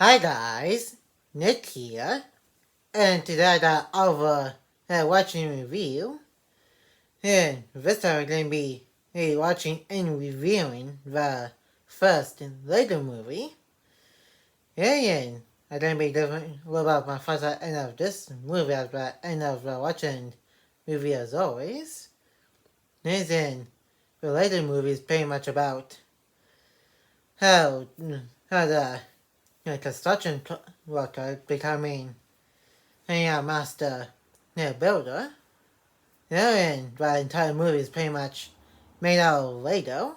Hi guys, Nick here, and today I'll watching review, and this time we're going to be watching and reviewing the first Lego movie, and I'm going to be doing a little about my thoughts at the end of this movie at the end of the watching review as always. And then the Lego movie is pretty much about how, how the construction worker becoming a master builder. And the entire movie is pretty much made out of Lego.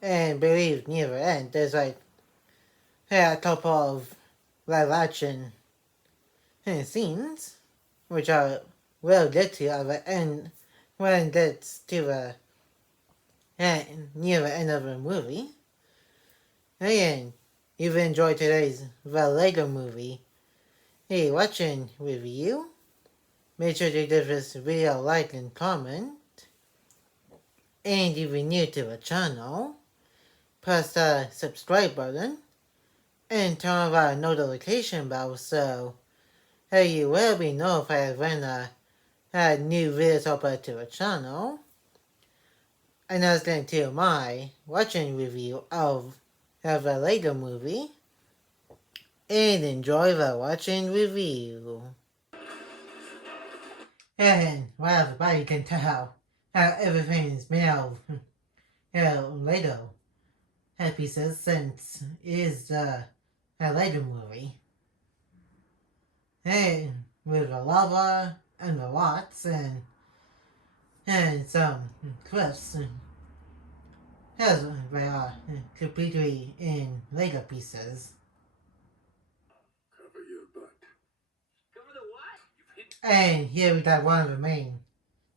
And believe near the end, there's like a couple of live action scenes, which are well get to at the end when it gets to the near the end of the movie. And if you enjoyed today's The Lego Movie watching review, make sure to give this video a like and comment. And if you're new to the channel, press the subscribe button and turn on the notification bell so you will be notified when a new videos upload to the channel. And let's get into my watching review of the Lego Movie. And enjoy the watching review. And well, everybody can tell how everything is made of Lego pieces since it is a Lego movie. Hey, with the lava and the rocks and some cliffs. Yes, they are completely in Lego pieces. Cover your butt. Cover the what? And here we got one of the main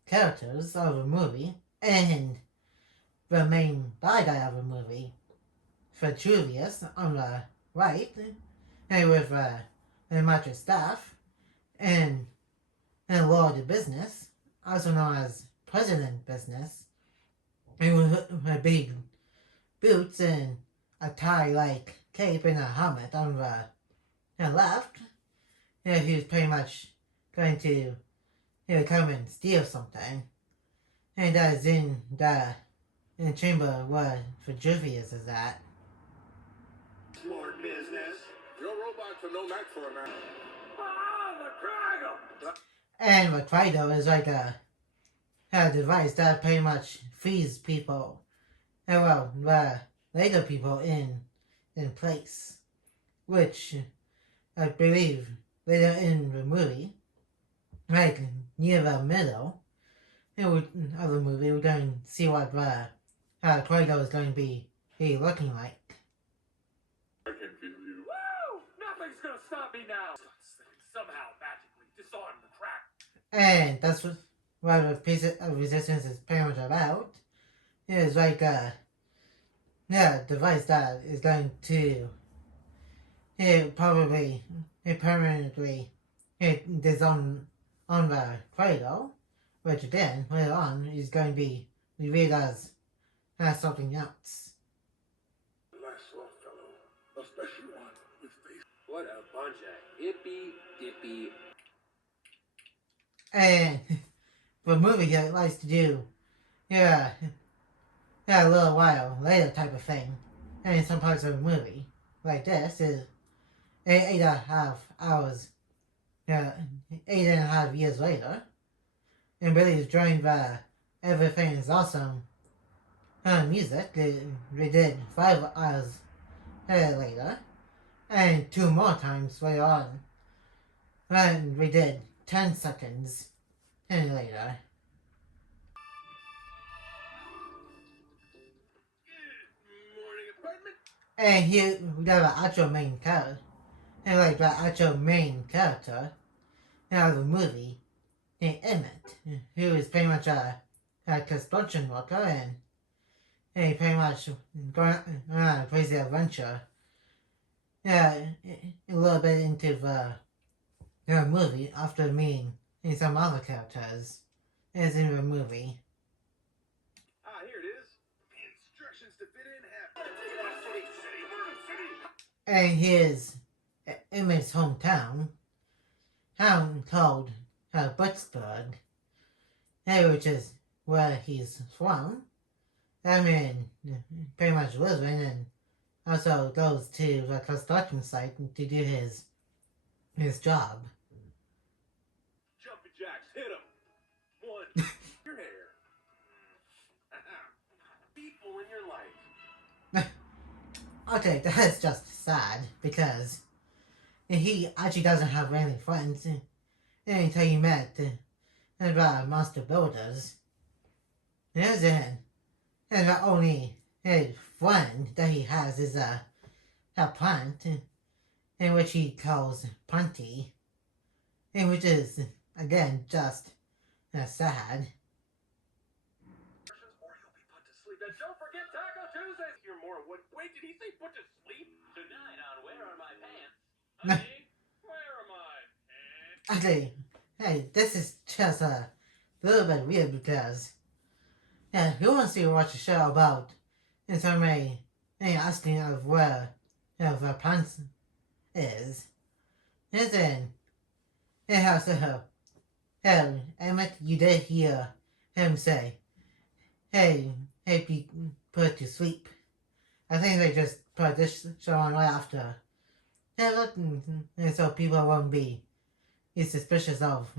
characters of the movie and the main bad guy of the movie, Vitruvius, on the right, and with a much staff and Lord of Business, also known as President Business, and with her big boots and a tie-like cape and a helmet on the left. He was pretty much going to come and steal something. And that is in the chamber where Vitruvius is at. Smart business. Your robots are no match for a man. Ah, the Craggle! And the Craggle is like a device that pretty much frees people, well, the Lego people in place, which I believe later in the movie, like near the middle of the movie, we're going to see what the Craggle is going to be looking like. I can feel you. Woo! Nothing's gonna stop me now. Somehow magically disarm the crack. And that's what the piece of resistance is pretty much about. It's like a device that is going to probably permanently disarm on the Craggle, which again later on is going to be revealed as something else. Last sloth fellow, a special one with face. What a bunch of hippy dippy. And the movie here likes to do a little while later type of thing. And in some parts of the movie, like this, is 8.5 hours, 8.5 years later. And really is during the Everything is Awesome music. They did 5 hours later. And 2 more times later on. And we did 10 seconds later. Morning apartment. And here we got the actual main character. And like the actual main character of the movie, Emmett, who is pretty much a construction worker and he pretty much going on a crazy adventure. A little bit into the movie after meeting some other characters is in the movie. Ah, here it is. Instructions to fit in half. and his in his hometown, town called Buttsburg, which is where he's from. I mean, pretty much lives in, and also goes to the construction site to do his job. Jumping jacks, hit him. One. Your hair. People in your life. Okay, that's just sad because he actually doesn't have any friends until he met the monster builders. And the only friend that he has is a plant in which he calls Punty, and which is again just sad. Or you'll be put to sleep. And don't forget Taco Tuesdays. Hear more. Wait, did he say put to sleep? Tonight on Where Are My Pants? Honey, where are my pants? Actually, hey, this is just a little bit weird because who wants to watch a show about somebody asking of where the pants is? And then also Emmett, you did hear him say, hey, be put to sleep. I think they just put this show on right after. And so people won't be suspicious of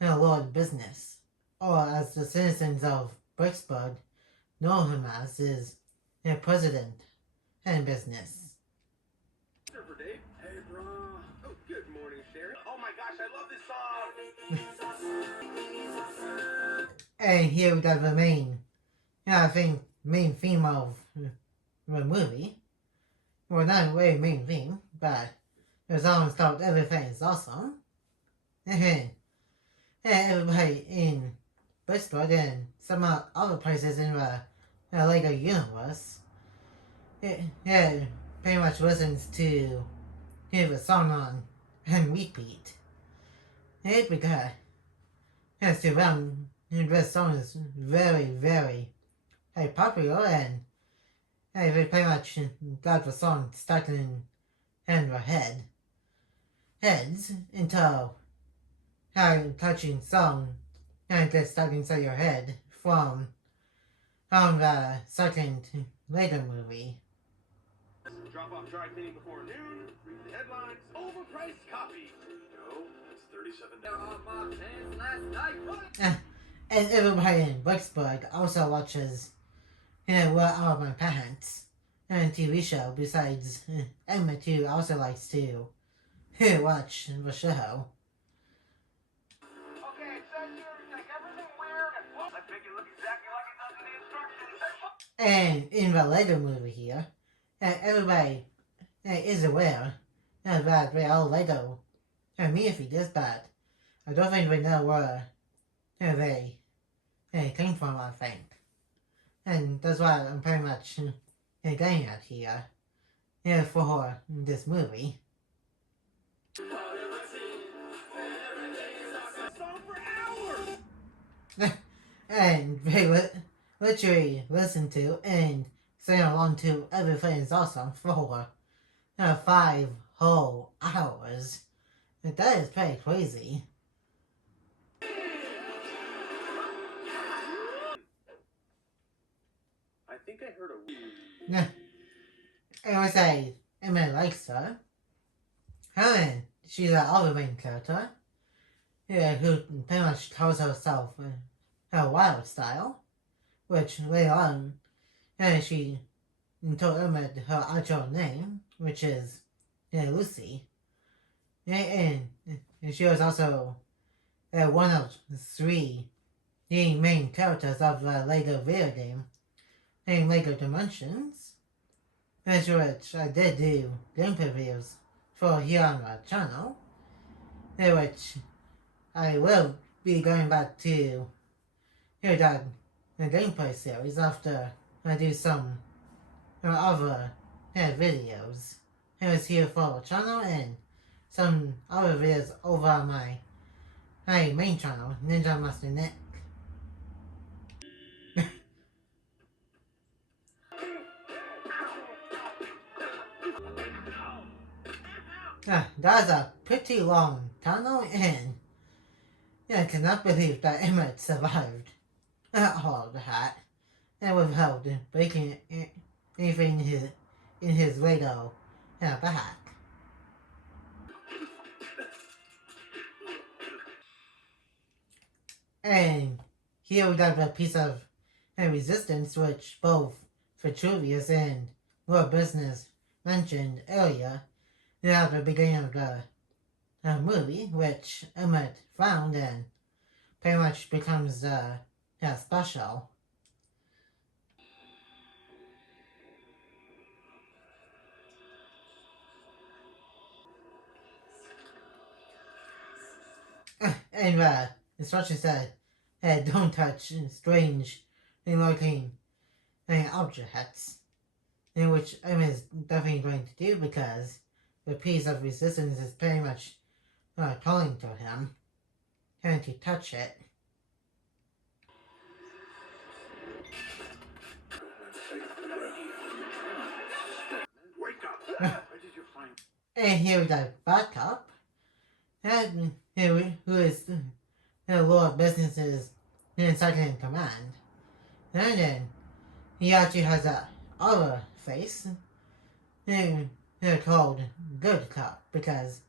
Lord Business, or as the citizens of Bricksburg know him as, is President and Business. Hey, bro. Oh, good morning, Sherry. Oh my gosh, I love this song. And here we got the main, main theme of the movie. Well, not really main theme, but the song is called Everything is Awesome. And everybody in Bricksburg and some other places in the Lego universe, pretty much listens to the song on and repeat. It's because to them, this song is very, very popular, and they pretty much got the song stuck in their heads until touching song and gets stuck inside your head from the second later movie. Drop off dry cleaning before noon. Read the headlines. Overpriced copy. No, it's $37. Last night. And everybody in Bricksburg also watches Where Are My Pants, a TV show besides Emmett, who also likes to watch the show. Okay, it says here, take everything weird and let's make it look exactly like it does in the instructions. And in the later movie here, everybody is aware that they are Lego minifigures, but I don't think we know where they came from, I think. And that's why I'm pretty much getting at here for this movie. And they literally listen to and sing along to Everything is Awesome for 5 whole hours. And that is pretty crazy. I think I heard a And I say Emma likes her. Helen, she's the other main character, who pretty much calls herself her Wild Style, which later on she told Emma her actual name, which is Lucy. And she was also one of 3 main characters of the Lego video game named Lego Dimensions, which I did do gameplay videos for here on the channel, which I will be going back to the gameplay series after I do some other videos. It was here for the channel and some other videos over on my main channel, Ninja Master Nick. That's a pretty long tunnel, and I cannot believe that Emmett survived all that, and without breaking anything in his radar back. And here we got a piece of resistance which both Vitruvius and Lord Business mentioned earlier at the beginning of the movie, which Emmett found and pretty much becomes special. And instruction said, don't touch strange looking objects, in which Emmett is definitely going to do because the piece of resistance is pretty much calling to him, having to touch it. Wake up! Where did you find? And here we got Buttercup, and who is the Lord Business's second in command. And then he actually has a other face, called Good Cup, because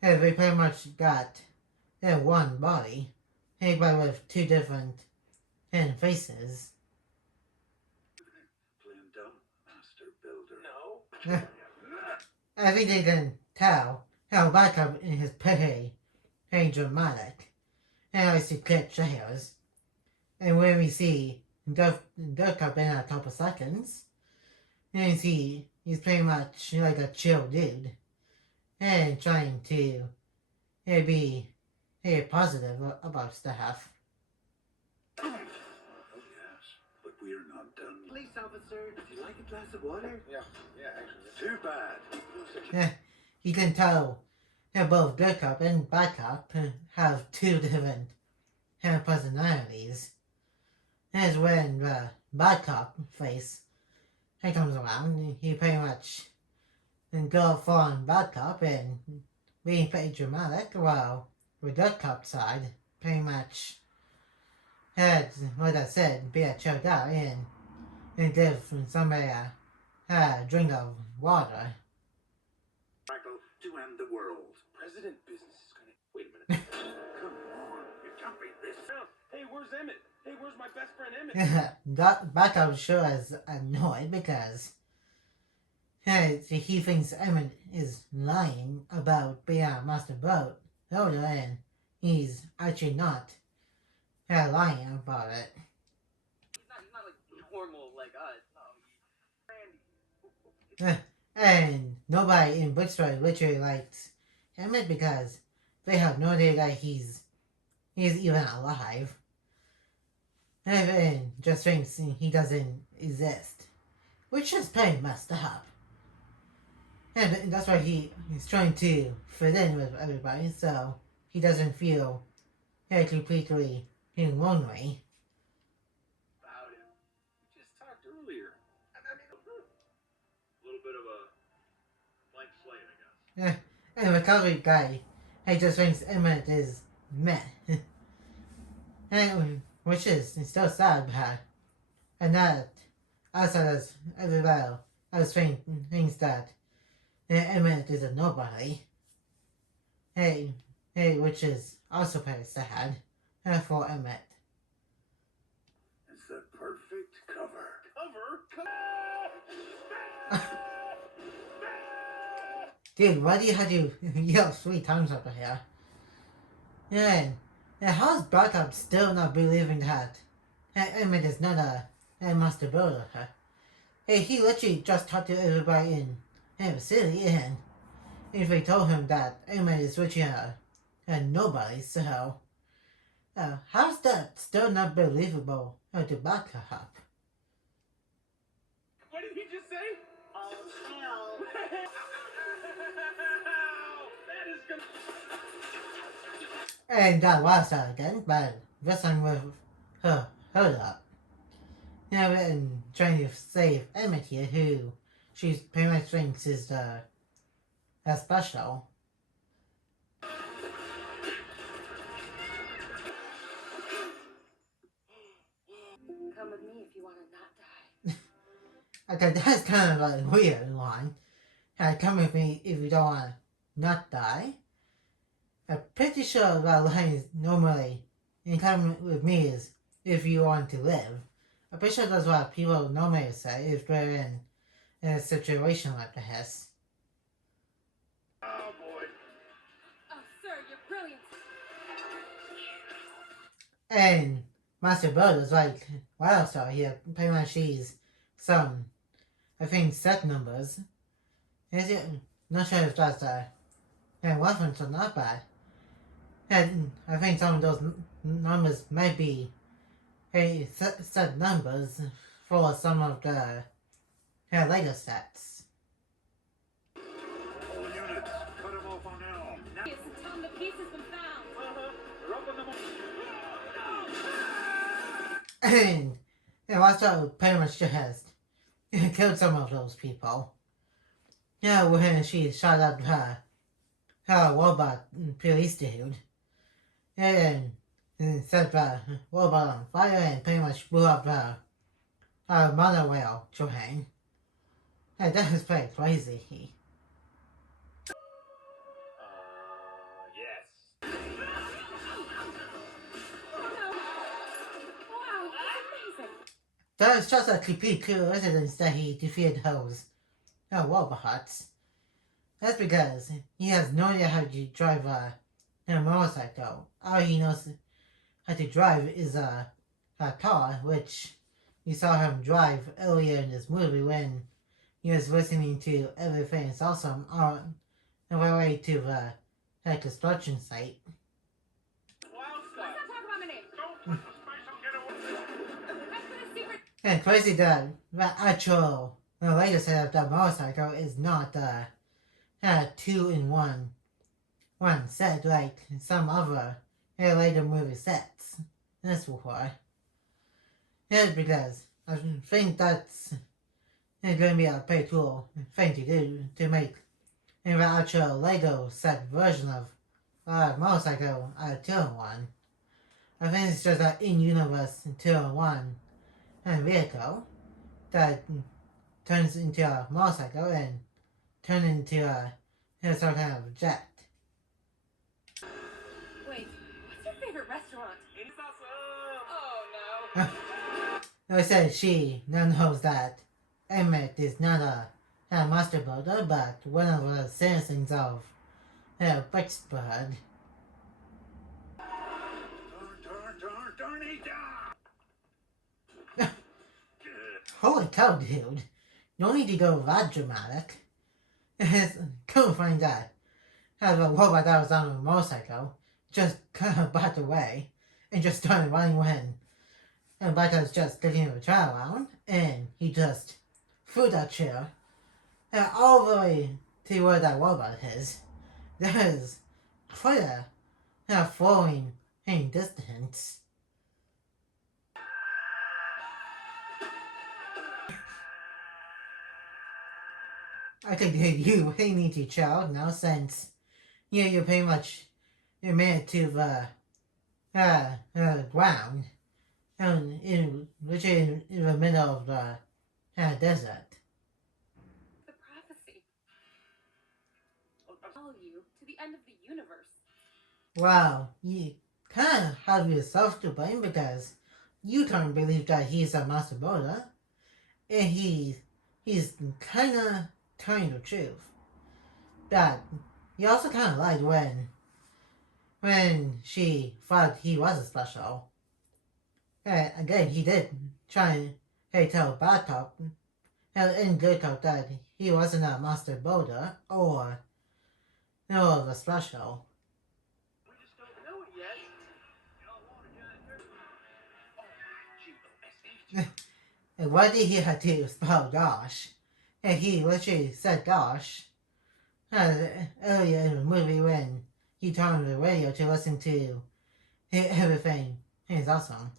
they pretty much got one body, but with two different faces. Playing dumb, Master Builder. No. I think they can tell how Buttercup in his pretty dramatic and likes to cut shadows. And when we see Buttercup in a couple seconds, you see he's pretty much like a chill dude and trying to be positive about stuff. Oh yes, but we're not done. Police officer, would you like a glass of water? Yeah, actually. Too bad. You can tell both Good Cup and Bad Cup have two different personalities. As when the Bad Cup face comes around, he pretty much go for Bad Cup and being pretty dramatic, while the Good Cup side pretty much had, like I said, be a chill guy and give somebody a drink of water. Michael, to end the world. President Business is gonna. Wait a minute. Come on, you're jumping this. Hey, where's Emmett? Hey, where's my best friend Emmett? Bad Cup sure is annoyed because he thinks Emmett is lying about being a master boat builder, and he's actually not lying about it. He's not like normal like us. No, And nobody in Bookstore literally likes Emmett because they have no idea that he's even alive. And just thinks he doesn't exist, which is pretty messed up. And that's why he's trying to fit in with everybody, so he doesn't feel completely lonely. About him. We just talked earlier. I mean, a little bit of a blank slate, I guess. And the recovery guy, he just thinks Emmett is meh. And which is still sad, but and that outside as everybody else thinks that Emmett is a nobody. Hey, which is also pretty sad for Emmett. It's the perfect cover. Dude, why do you have to yell 3 times over here? And how's Buttercup still not believing that Emmett is not a master builder? Hey, he literally just talked to everybody in the city, and if they told him that Emmett is literally a nobody, so how's that still not believable to Buttercup? What did he just say? Oh, hell. That is gonna. And that was her again, but this time with her up. And trying to save Emmett here, who she pretty much thinks is the special. Come with me if you want to not die. Okay, that's kind of a weird line. Come with me if you don't want to not die. I'm pretty sure that line is normally, and come with me is if you want to live. I'm pretty sure that's what people normally say if they're in a situation like this. Oh boy. Oh, sir, you're brilliant. And Master Bird is like, wow, so here, pretty much she's some, I think, set numbers. Is it? Not sure if that's a reference or not, but and I think some of those numbers might be set numbers for some of the later sets. All units, cut him off on Elm. Now. Yes, tell them the piece has been found. Drop on them. And also pretty much just killed some of those people. Yeah, when she shot up her robot police dude. And set the robot on fire and pretty much blew up the monorail train. And that was pretty crazy. Yes. Wow, that's amazing. That was just a complete coincidence that he defeated those robots. That's because he has no idea how to drive a motorcycle. All he knows how to drive is a car, which we saw him drive earlier in this movie when he was listening to Everything is Awesome on the way to the construction site. Let's not talk about my name. Don't let the special get away. I've got a secret. And crazy that the actual later set of the motorcycle is not 2-in-1 set like some other later movie sets. That's why. Yeah, because I think that's going to be a pretty cool thing to do to make an actual Lego set version of motorcycle 2-in-1. I think it's just an in-universe 2-in-1 vehicle that turns into a motorcycle and turns into some kind of jet. Wait, what's your favorite restaurant? It's awesome. Oh, no. I said she now knows that Emmett is not a master builder, but one of the citizens of Pittsburgh. Darn. Holy cow, dude. No need to go that dramatic. Come find out how the robot that was on a motorcycle just kind of backed away and just started running when and Bart was just taking a chair around and he just threw that chair all the way to where that robot is. That is quite a flowing distance. I think you really need to chill out now since you're pretty much made it to the ground and which is in the middle of the desert. The prophecy. Follow you to the end of the universe. Well, you kind of have yourself to blame because you don't believe that he's a master builder, and he's kind of telling the truth. But he also kind of lied when she thought he was a special. And again, he did try and tell Bad Cop and Good Cop that he wasn't a master builder or a special. We just don't know it yet. Y'all want to get it? And why did he have to spell gosh? And he literally said gosh earlier in the movie when he turned on the radio to listen to Everything is Awesome.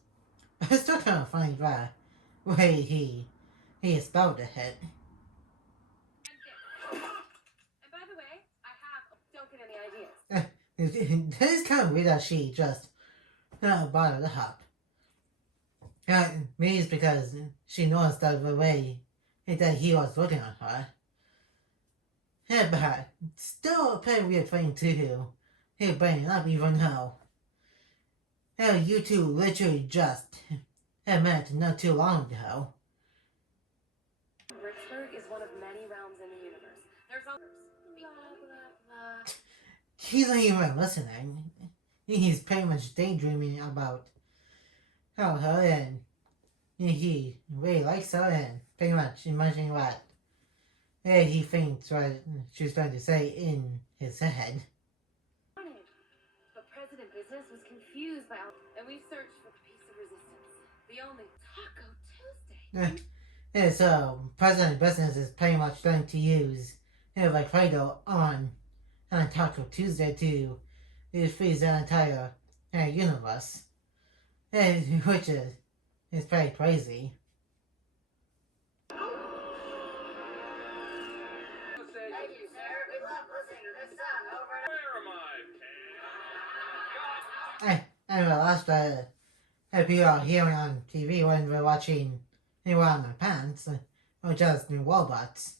It's still kind of funny the way he spelled it. And by the way, It's kind of weird that she just brought it up. Maybe it's because she noticed that the way that he was looking at her. Yeah, but still a pretty weird thing to bring up even though you two literally just met not too long ago. Bricksburg is one of many realms in the universe. There's others. Blah, blah, blah. He's not even listening. He's pretty much daydreaming about her and he really likes her and pretty much imagining what he thinks what she's going to say in his head. But President Business was confused by all, and we searched for the piece of resistance. The only Taco Tuesday. Yeah, so President Business is pretty much going to use like Play-Doh on Taco Tuesday to freeze the entire universe, which is pretty crazy. Thank you, sir. We love listening to this song over and over. Where am I? And the last people are hearing on TV when we're watching One of My Pants, or just robots.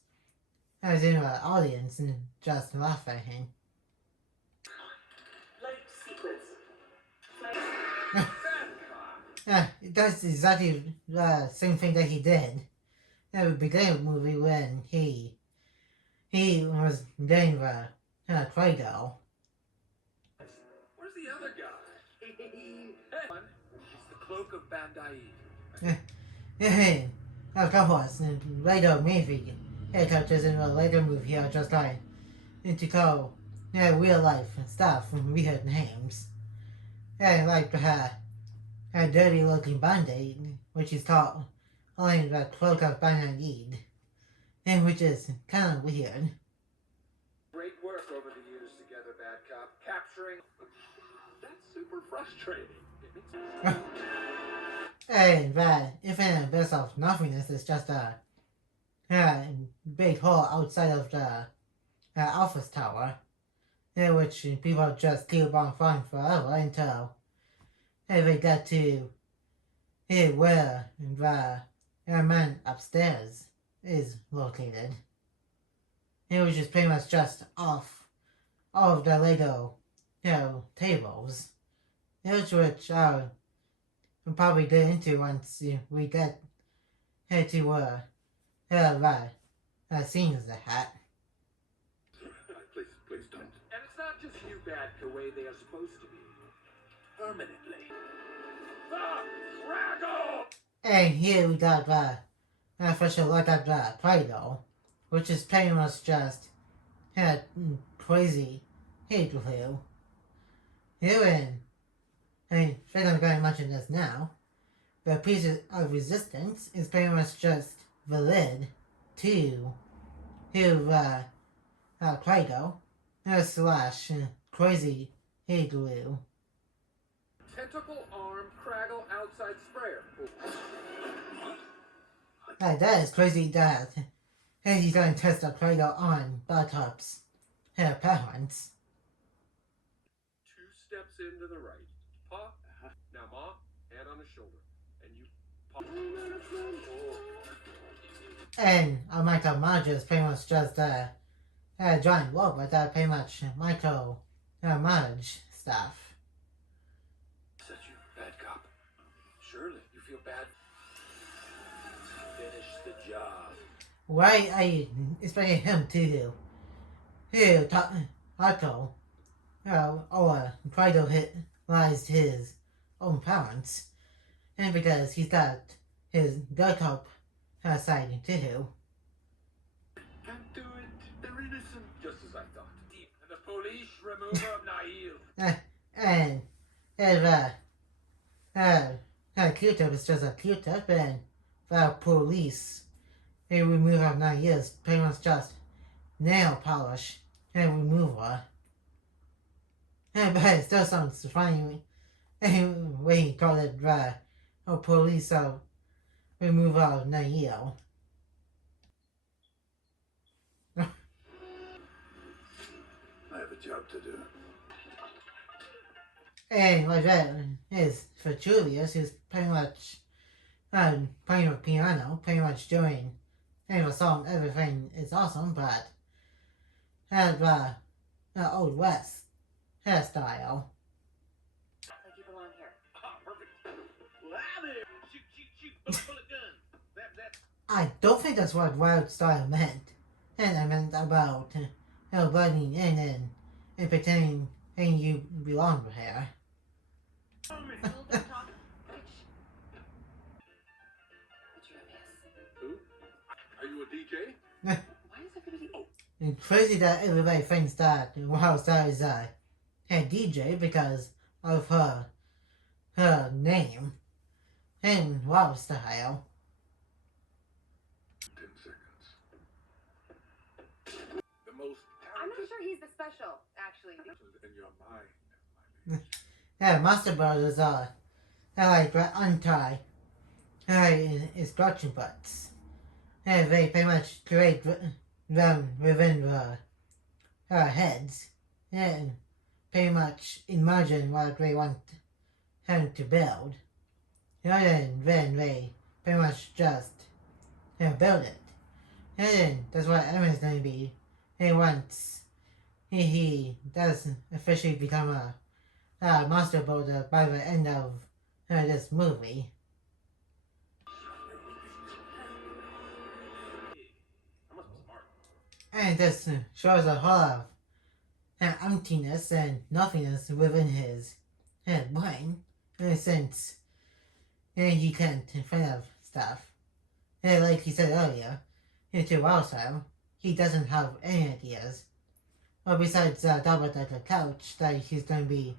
I was in the audience and just laughing. Light sequence. Yeah, that's exactly the same thing that he did at the beginning of the movie when he was doing the Play-Doh. Where's the other guy? Hey, it's the cloak of Bandai. Hey, of course, later movie characters in the later movie are just like to call real life stuff from weird names. Like a dirty looking band-aid, which is called only the cloak of Bandai, and which is kind of weird. Great work over the years together, Bad Cop. Capturing. That's super frustrating. It makes And that infinite abyss of nothingness is just a big hole outside of the office tower, which people just keep on flying forever until they get to where the man upstairs is located, which is pretty much just off all of the Lego tables, which we'll probably get into once we get to scenes that. Please don't. And it's not just you, Bad, the way they are supposed to be. Permanently. The Drago! And here we got first a look at the Play-Doh, which is pretty much just crazy hate glue. Here I think I'm going to mention this now. The piece of resistance is pretty much just the lid to Play-Doh slash crazy hate glue. Tentacle arm Craggle outside sprayer. That is crazy that he's going to test the Play-Doh on Buttercup's parents. 2 steps into the right. Pa. Now, Ma, hand on his shoulder. And you pa. And Michael Myers pretty much just drawing work with that pretty much Michael Myers stuff. Set you, Bad Cop. Surely you feel bad. Finish the job. Why expecting him to tackle or try to realize his own parents, and because he's got his dark cop side too. Can't do it. They're innocent. Just as I thought. Deep. And the police remover of Nihil. And Q-tip is just a Q-tip, and the police remover of 9 years pretty much just nail polish and remover. But it still sounds funny when he called it police remover of Nihil. I have a job to do. And like that is for Julius, who's pretty much playing the piano, pretty much doing the song. Everything is awesome, but have Old West hairstyle. Like you belong here. Ah, perfect. Lather! Shoot, shoot, shoot. Bullet gun. That. I don't think that's what wild style meant. And I meant about blending in and pretending you belong here. Oh, man. People don't talk. Which? What's your ass? Who? Are you a DJ? Why is everybody? Oh, And crazy that everybody thinks that Wild Style is a DJ because of her name and Wild Style. 10 seconds. The most I'm not talented sure he's the special, actually. in your mind, my lady. Yeah, Master Brothers are like untie instruction butts. And they pretty much create them within her heads and pretty much imagine what they want him to build. And then they pretty much just build it. And then that's what Emma's gonna be. And once he does officially become a master builder by the end of this movie. I must be smart. And this shows a whole lot of emptiness and nothingness within his brain. Since he can't think of stuff. And like he said earlier, to Wildstyle, he doesn't have any ideas. Well, besides double decker couch that he's going to be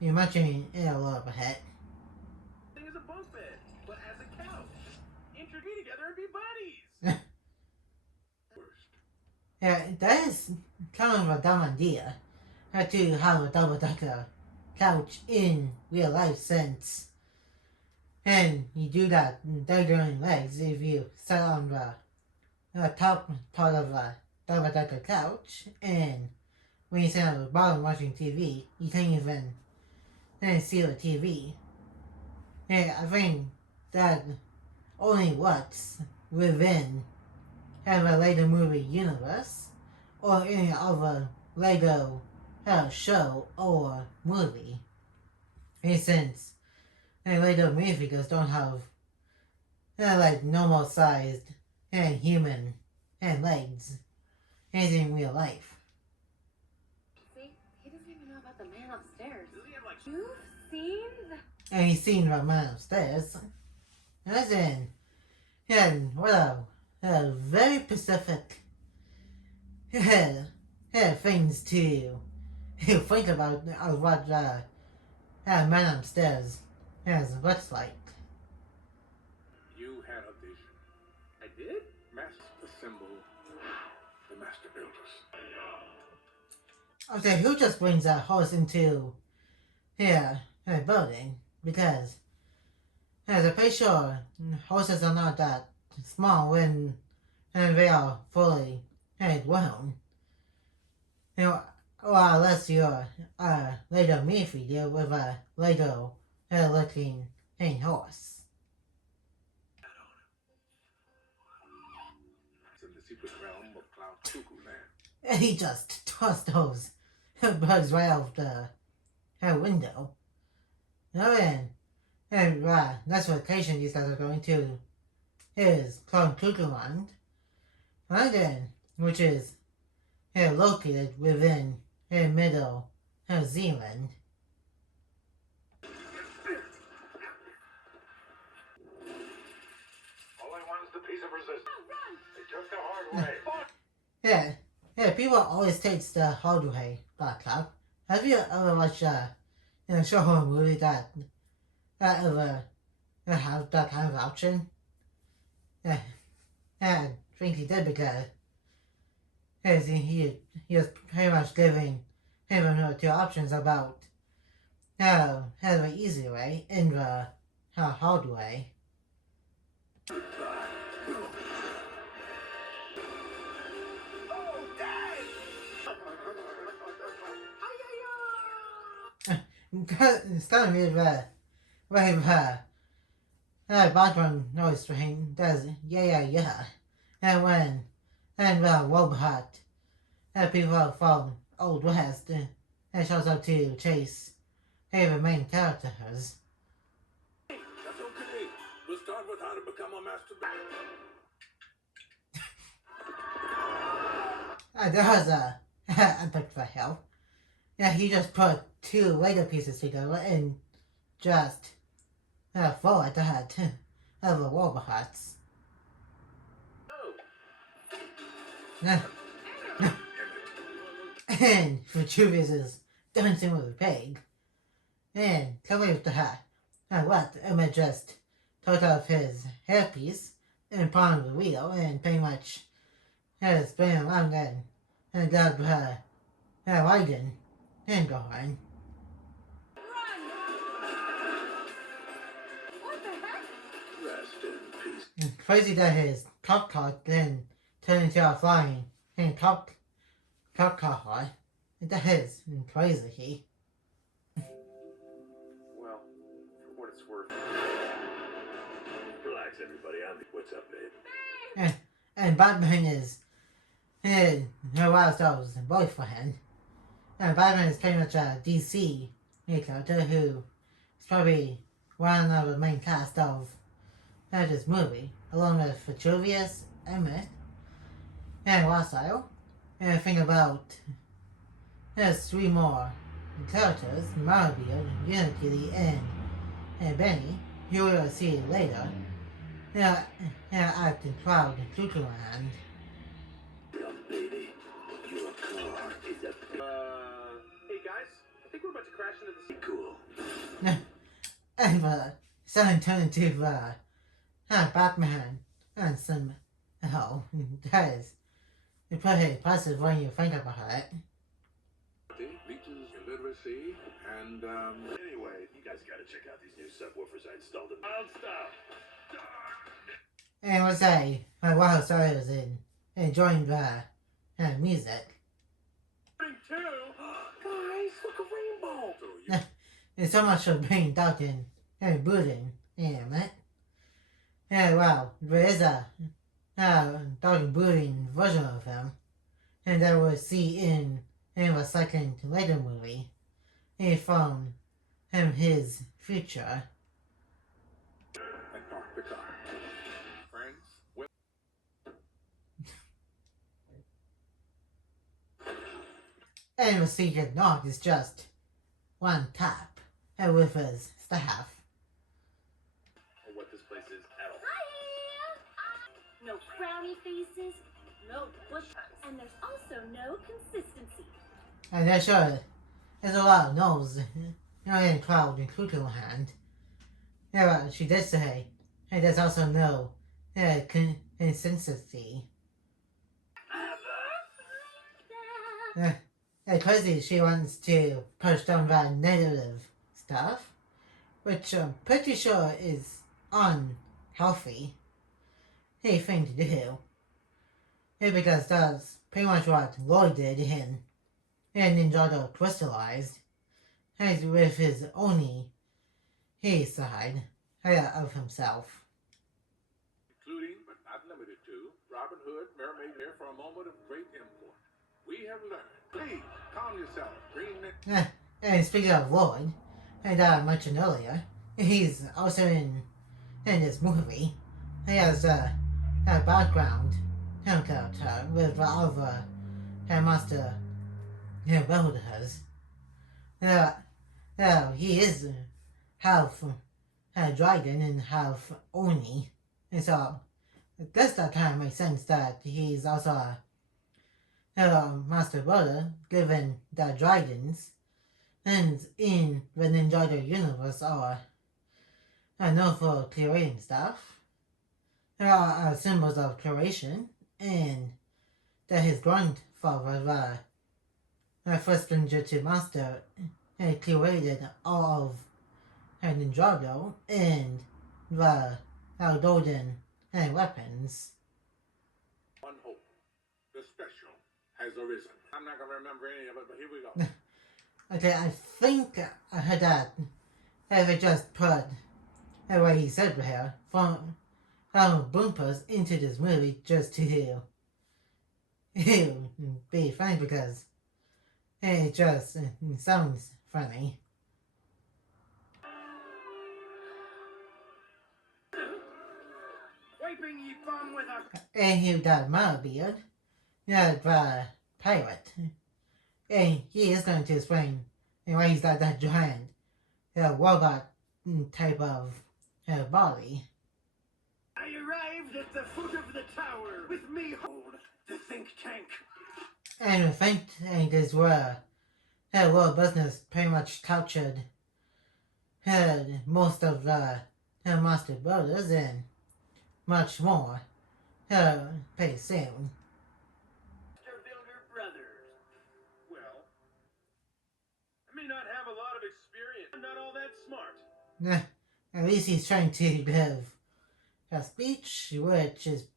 mentioning in a little bit. Thing is a bunk bed, but as a couch. Introduce together and be buddies. Worst. Yeah, that is kind of a dumb idea to have a double decker couch in real life sense. And you do that during legs if you sit on the top part of a double decker couch, and when you sit on the bottom watching TV, you can't even see the TV. And I think that only works within a Lego movie universe or any other Lego show or movie. And since Lego minifigures don't have like normal sized human legs in real life. See, he doesn't even know about the man upstairs. Does he have like You've seen the... And he's seen the man upstairs. As in, what a very specific things to think about of what man upstairs looks like. you had a vision? I did? Assemble the master builders. Okay, who just brings that horse into a building? Because I'm pretty sure horses are not that small when they are fully grown. Or unless you're a Lego minifigure with a Lego looking horse. It's in the secret realm of Cloud Cuckoo Land. And he just tossed those bugs right out the window. And that's what location these guys are going to is Cloud Cuckoo Land. London, which is located within Middle Zealand. All I want is the piece of resistance. They took the hard way. Yeah, people always take the hard way, Black Cloud. Have you ever watched a show or a movie that ever have that kind of option? Yeah, I think he did because he was pretty much giving him two options about how the easy way and the hard way. Starting with background noise for him does yeah. And when Robot people from Old West shows up to chase the main characters. That's okay. We'll start with how to become a master. There was a bit for help. Yeah, he just put two Lego pieces together and just forward that of the robots. Oh. And Vitruvius is dancing with a pig. And coming with the hat. And what? Emma just took off his hairpiece and put on the wheel and pretty much had to spin around and grab her wagon and go on. What the heck? Rest in peace. It's crazy that his cop car then turned into a flying and cop car. That is crazy. Well, for what it's worth. Relax, everybody. What's up, babe? And Batman is Rosaldo's boyfriend. And Batman is pretty much a DC character who is probably one of the main cast of this movie, along with Vitruvius, Emmett, and Rossio. And think about there's three more characters, Marvel, Unity, and Benny, who we'll see later. They're acting proud and Tutuland. Young baby, your car is a... Hey guys, I think we're about to crash into the... Cool. And suddenly turned into Batman and some that is pretty positive when you think about it. Reaches illiteracy and anyway, you guys gotta check out these new subwoofers I installed in Wild Style. And we'll say while Sally was enjoying the music. Too. Guys, look a rainbow. It's so much of being dark and brooding, damn it. Yeah, well, there is a dark and brooding version of him, and that we'll see in the second later movie, from his future. I parked the car. Friends, And the secret knock is just one tap with his staff. what this place is at all. No frowny faces, no bush, and there's also no consistency. And there's a lot of no's in the crowd, including hand. Yeah, but she did say, and there's also no consistency. Crazy, she wants to push down that negative stuff, which I'm pretty sure is unhealthy thing to do. Because that's pretty much what Lloyd did in Ninjago Crystallized, with his only side of himself. Including, but not limited to, Robin Hood, Mermaid here for a moment of great import. We have learned. Please, calm yourself. Green... And speaking of Lloyd, and I mentioned earlier, he's also in this movie. He has a background character with other Master Builders. He is half dragon and half Oni, and so I guess that kind of makes sense that he's also a Master Builder, given that dragons and in the Ninjago universe are known for clearing stuff. There are symbols of creation, and that his grandfather, the first Ninjutsu master, created all of Ninjago and the golden weapons. One hope. The special has arisen. I'm not going to remember any of it, but here we go. Okay, I think I heard that they just put what he said here from Boompas into this movie just to be funny because it just sounds funny. Wiping ye bum with a... And he that Beard, the pirate. And he is going to explain why he's got that giant robot type of body. I arrived at the foot of the tower. With me hold the think tank. And the think tank is where world business pretty much captured most of the monster builders and much more pretty soon. Monster Builder Brothers. Well, I may not have a lot of experience. I'm not all that smart. At least he's trying to give a speech which is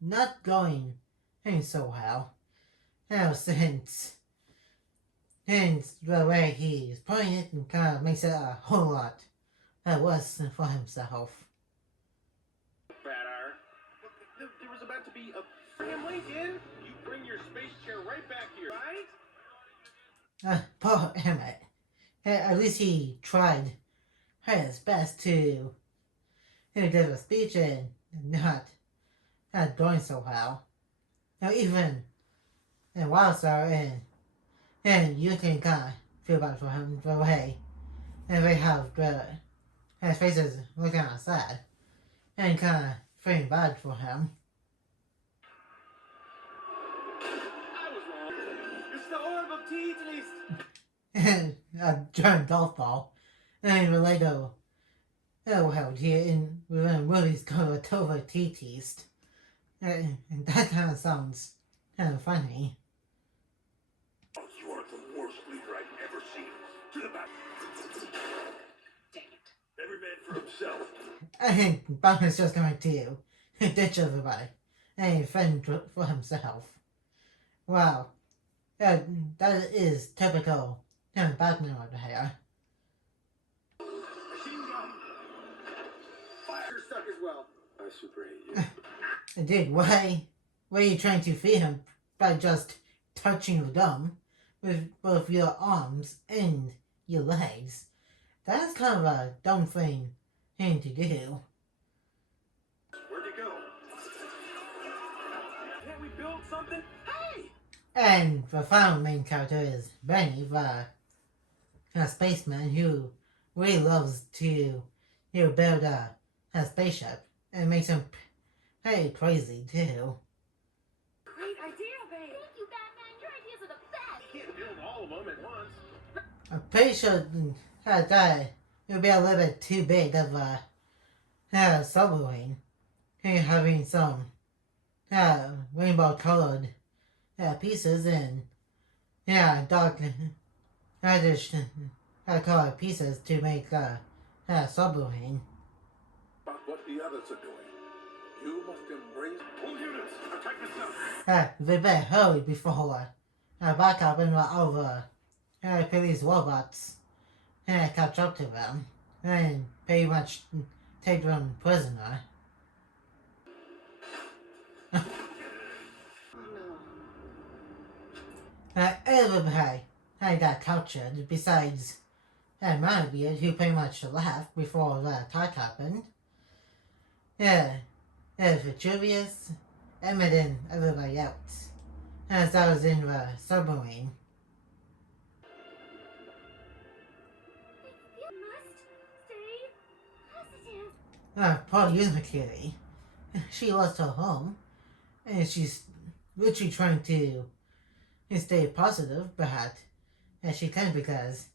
not going so well. Since the way he's putting it kind of makes it a whole lot worse for himself. Badar. There was about to be a... Bring him Lincoln! You bring your space chair right back here, right? Poor Emmett. At least he tried his best to give a speech and not doing so well. Now even Wildstar and you can kind of feel bad for him the way and they have his faces looking kind of sad and kind of feeling bad for him. I was wrong. It's the orb of Teetleist. And a giant golf ball. And the Lego held here in within movies called a Tova Teast. And that kind of sounds kind of funny. You are the worst leader I've ever seen. To the back. Dang it. Every man for himself. I think Batman's just going to ditch everybody and fend for himself. Wow. That is typical Batman over here. Machine gun. Fire. You're stuck as well. I super hate you. Dude, why are you trying to feed him by just touching the gum with both your arms and your legs? That's kind of a dumb thing to do. Where'd you go? Can't we build something? Hey! And the final main character is Benny, the spaceman who really loves to build a spaceship and makes him pretty crazy too. Great idea, babe. Thank you, Batman. Your ideas are the best. You can't build all of them at once. I'm pretty sure that it would be a little bit too big of a submarine. Having some rainbow colored pieces and dark reddish colored pieces to make a submarine. About what the others are doing. You must embrace all units. Attack the south. They better hurry before backup and other police robots catch up to them and pretty much take them prisoner. Everybody got captured besides Manabeard, who pretty much left before the attack happened. Vitruvius, Emmett, and everybody else. As I was in the submarine. You must stay positive. Poor Unikitty. She lost her home, and she's literally trying to stay positive, but she can't because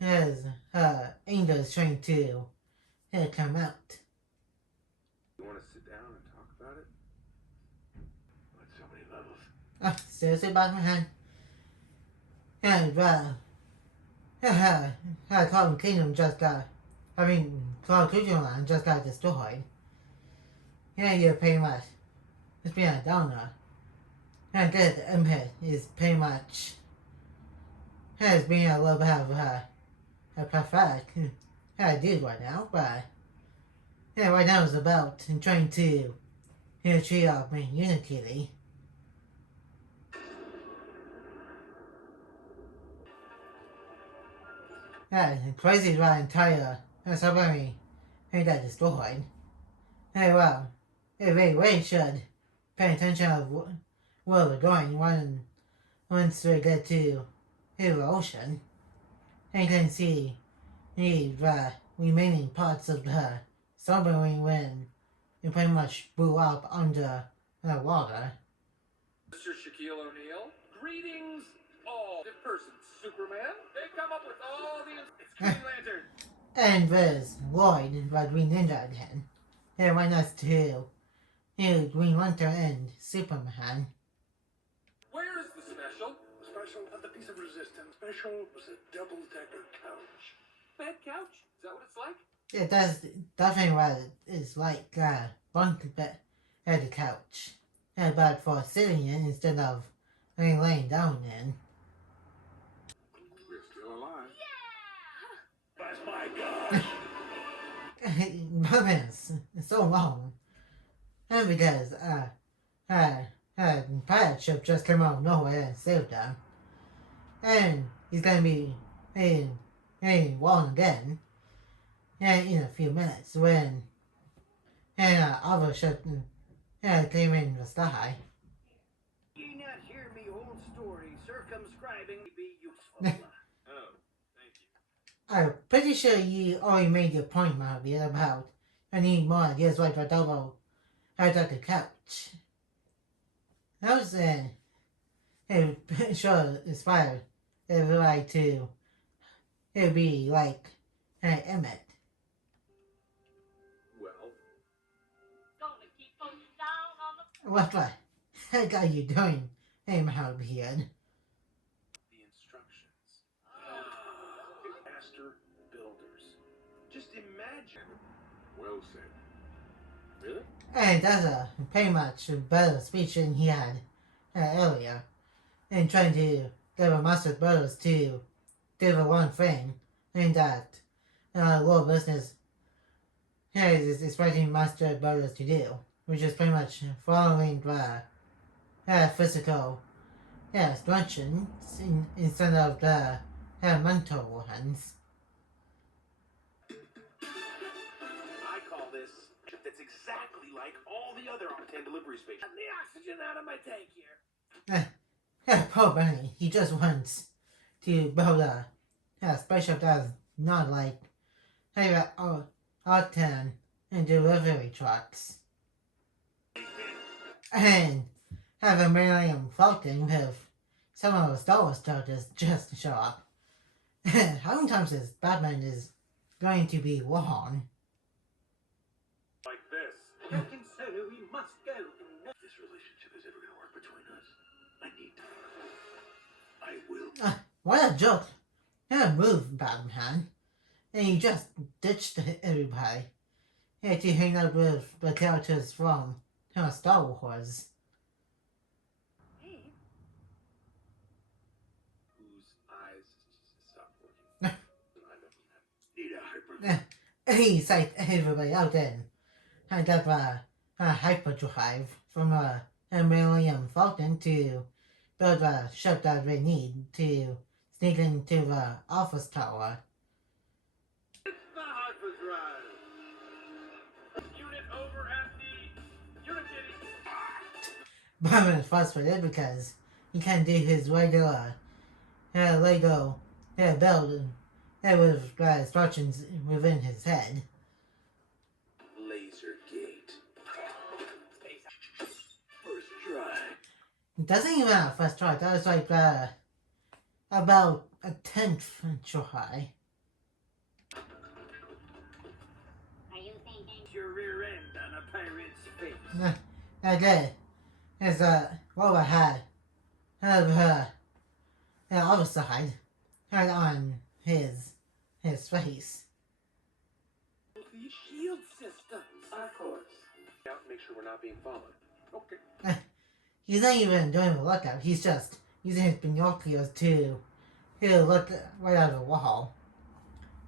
as her anger is trying to come out. You want to sit down and talk about it? On so many levels. Seriously, Batman? And, Cloud Kingdom just got, Cloud Kingdom Land just got destroyed. Yeah, you're pretty much, it's been a downer. And good, Emmett is pretty much, has been a little bit of a pathetic dude right now, but right now it's about trying to cheer up Unikitty. Crazy about entire submarine got destroyed. Well, they really should pay attention of where we're going once we get to the ocean. And can see the remaining parts of the submarine when it pretty much blew up under the water. Mr. Shaquille O'Neal, greetings all. The person, Superman, they come up with all the... It's Green Lantern. And there's Lloyd, the Green Ninja again. And right next to Green Lantern and Superman. Where is the special? Special of the piece of resistance. Special was a double-decker couch. Bed couch? Is that what it's like? It does definitely what it's like bunk bed at the couch. But for sitting in instead of laying down in. We're still alive. Yeah! That's my gosh! Moments so long. And because pirate ship just came out of nowhere and saved them. And he's gonna be in one again. And in a few minutes when other ship came in the sky. Ye not hear me old story, circumscribing be useful. Oh, thank you. I'm pretty sure you already made your point, Marty, about I need more ideas like for double out of the couch. I was pretty sure inspired everybody to be like Emmett. Well, Gonna keep us down on the What the heck are you doing, Marty here? The instructions. Master builders. Just imagine. Well said. really? And that's a pretty much better speech than he had earlier. And trying to get a master builders to do the one thing, and that world business is expecting master builders to do, which is pretty much following the physical instructions instead of the mental ones. I call this that's exactly like all the other Octane delivery stations. The oxygen out of my tank here. Poor Benny, he just wants to build a spaceship that's not like Octane and delivery trucks. And have a Millennium Falcon with some of the Star Wars characters just show up. How many times is Batman is going to be wrong? Like this. Captain Solo, we must go. If this relationship is ever gonna work between us, I need to. I will. What a joke. Move, Batman. And you just ditched everybody to hang out with the characters from Star Wars. Hey, Whose eyes stopped working? Need a hyper. He psyched everybody out then. I got a hyperdrive from a Millennium Falcon to build a ship that they need to sneak into the office tower. The hyperdrive. Unit over at the Unikitty. Batman is frustrated because he can't do his regular Lego build with instructions within his head. Laser gate. First try. It doesn't even have a first try. That was like about a 10th try. are you thinking? Your rear end on a pirate's face. I did. Is what I had of the other side had on his face. The shield systems. Of course. Out and make sure we're not being followed. Okay. He's not even doing the lookout. He's just using his binoculars to he looked right at the wall.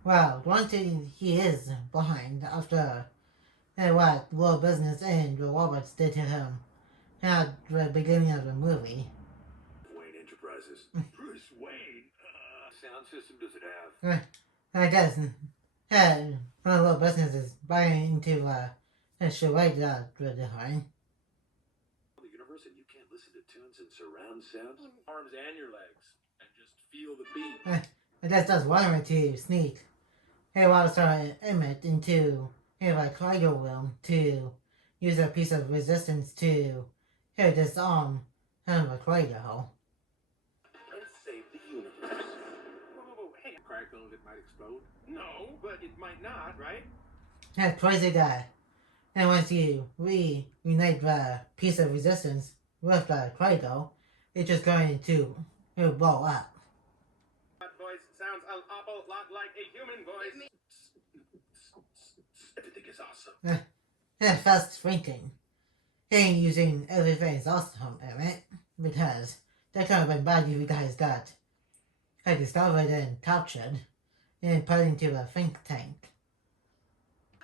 Well, one thing he is behind after what World Business and the robots did to him at the beginning of the movie. Wayne Enterprises. Bruce Wayne. Sound system does it have? I guess one of World Business is buying into a charade with the horn. The universe, and you can't listen to tunes in surround sound? Arms and your legs, and just feel the beat. I guess that's one way to sneak Wildstar Emmett into a cargo room to use a piece of resistance to disarm a cargo. And save the universe. Whoa, hey. Crackle, it might explode. No, but it might not, right? That's crazy guy. And once you reunite the piece of resistance with the cargo, it's just going to blow up. That voice sounds an awful lot like a human voice. Everything is awesome. Fast thinking. And using everything is awesome, Emmett, because that could have been bad if you guys got discovered and captured and put into a think tank. I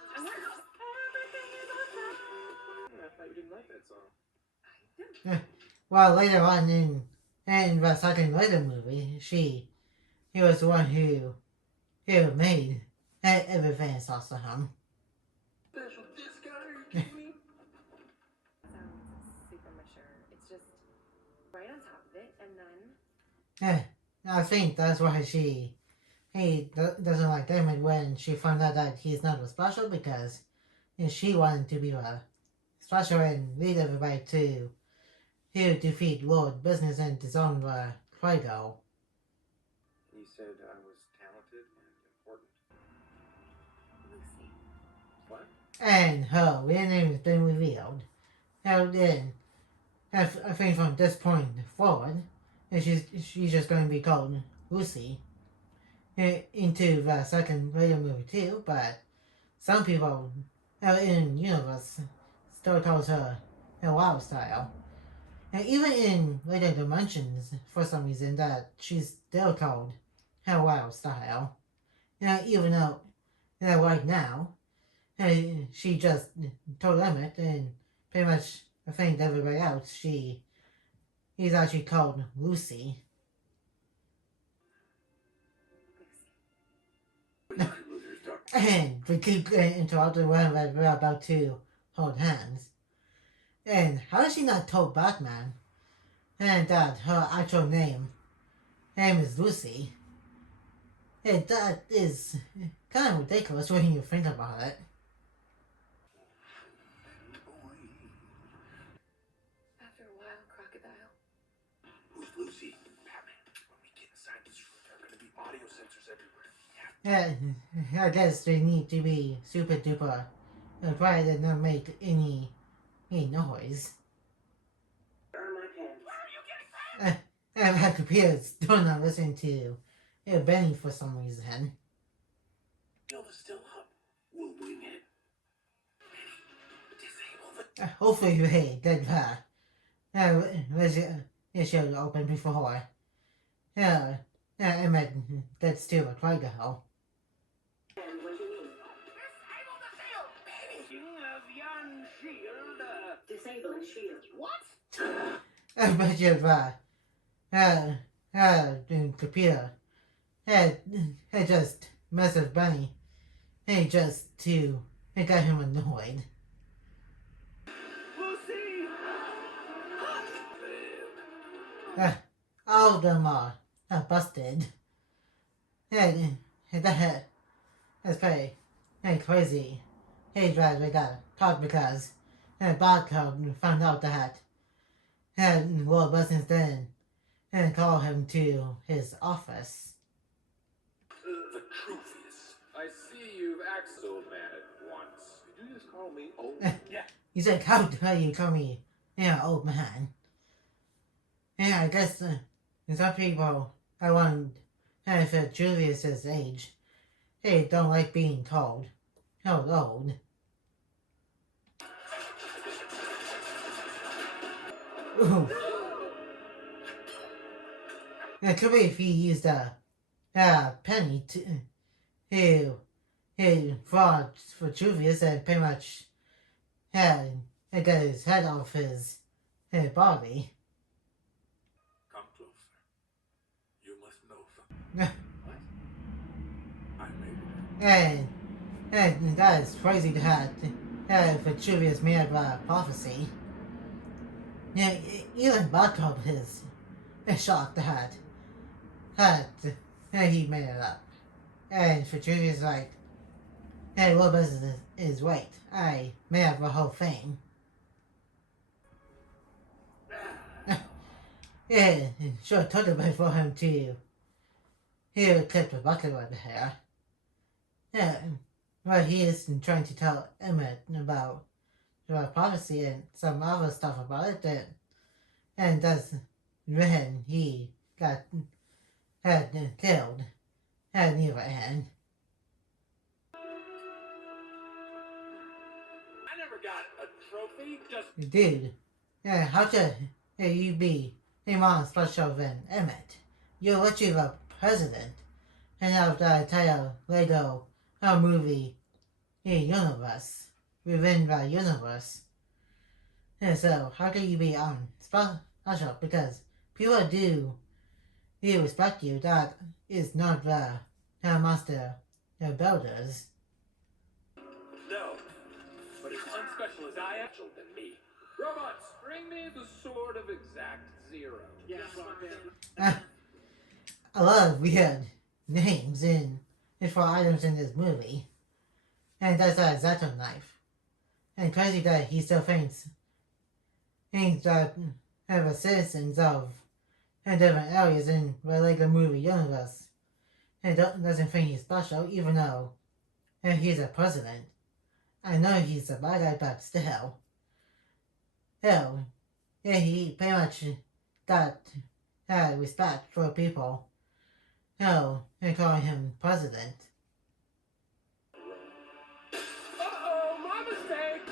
thought you didn't like that song. Well, later on in the second later movie, he was the one who made everything is awesome. Special discount, are you kidding me? Sounds super mature. It's just right on top of it, and then I think that's why he doesn't like Damon when she found out that he's not a special, because she wanted to be a special and lead everybody to defeat World Business and disarm the cargo. You said I was talented and important. Lucy. What? And her real name has been revealed. And then, I think from this point forward, she's just going to be called Lucy into the second later movie too, but some people in the universe still calls her Wildstar. And even in later dimensions, for some reason, that she's still called Wildstar. Even though right now, she just told Emmett and pretty much I think everybody else, he's actually called Lucy. And we keep interrupting when we're about to hold hands. And how has she not told Batman and that her actual name is Lucy? That is kind of ridiculous when you think about it. After a while, Crocodile. Who's Lucy? Batman. When we get inside this room, there are going to be audio sensors everywhere. Yeah. I guess they need to be super duper quiet and not make any noise. Earn my pants. Where are you getting that? And my computer's still not listening to Benny for some reason. Build is still up. We'll wing it. Disable the... Hopefully they did that. It should open before. Emmett gets to a cargo. And what you mean? Disable the shield! Speaking of yon shield, disabling shield. What? I bet you the computer had just messed with Benny. Just to get him annoyed. Lucy! All of them are busted. That's pretty crazy. Hey, Brad, we got caught because Barcode found out that World Business then and call him to his office. The truth is... I see you've acted old man at once. Did you just call me old? Yeah. He said, how dare you call me, old man? Yeah, I guess some people, I want, for Julius's age, they don't like being called old. Ooh. It could be if he used a Penny who fought for Juvius and pretty much had got his head off his body. Come closer. You must know something. What? I made it. And that is crazy to have for Juvius made a prophecy. Yeah, even Bartop is shocked that he made it up. And for Juvius like, hey, Wilbur is right. I made up the whole thing. Yeah, sure took a bit for him to clip the bucket with the hair. Yeah, well, he is trying to tell Emmett about the prophecy and some other stuff about it, and that's when he got killed at the other end. I never got a trophy, just Dude, yeah, how should you be a more special than Emmett? You're literally the president and of the entire Lego movie universe within the universe. And so, how can you be special? Because people do respect you. That is not the master builders. no. But as unspecial as I am, than me. Robots, bring me the sword of exact zero. Yes, A lot of weird names for items in this movie. And that's a Zato knife. And crazy that he still thinks that the citizens of different areas in the Lego movie universe and doesn't think he's special, even though he's a president. I know he's a bad guy, but still. Hell, yeah, he pretty much got respect for people. Hell, and calling him president. Uh-oh, my mistake!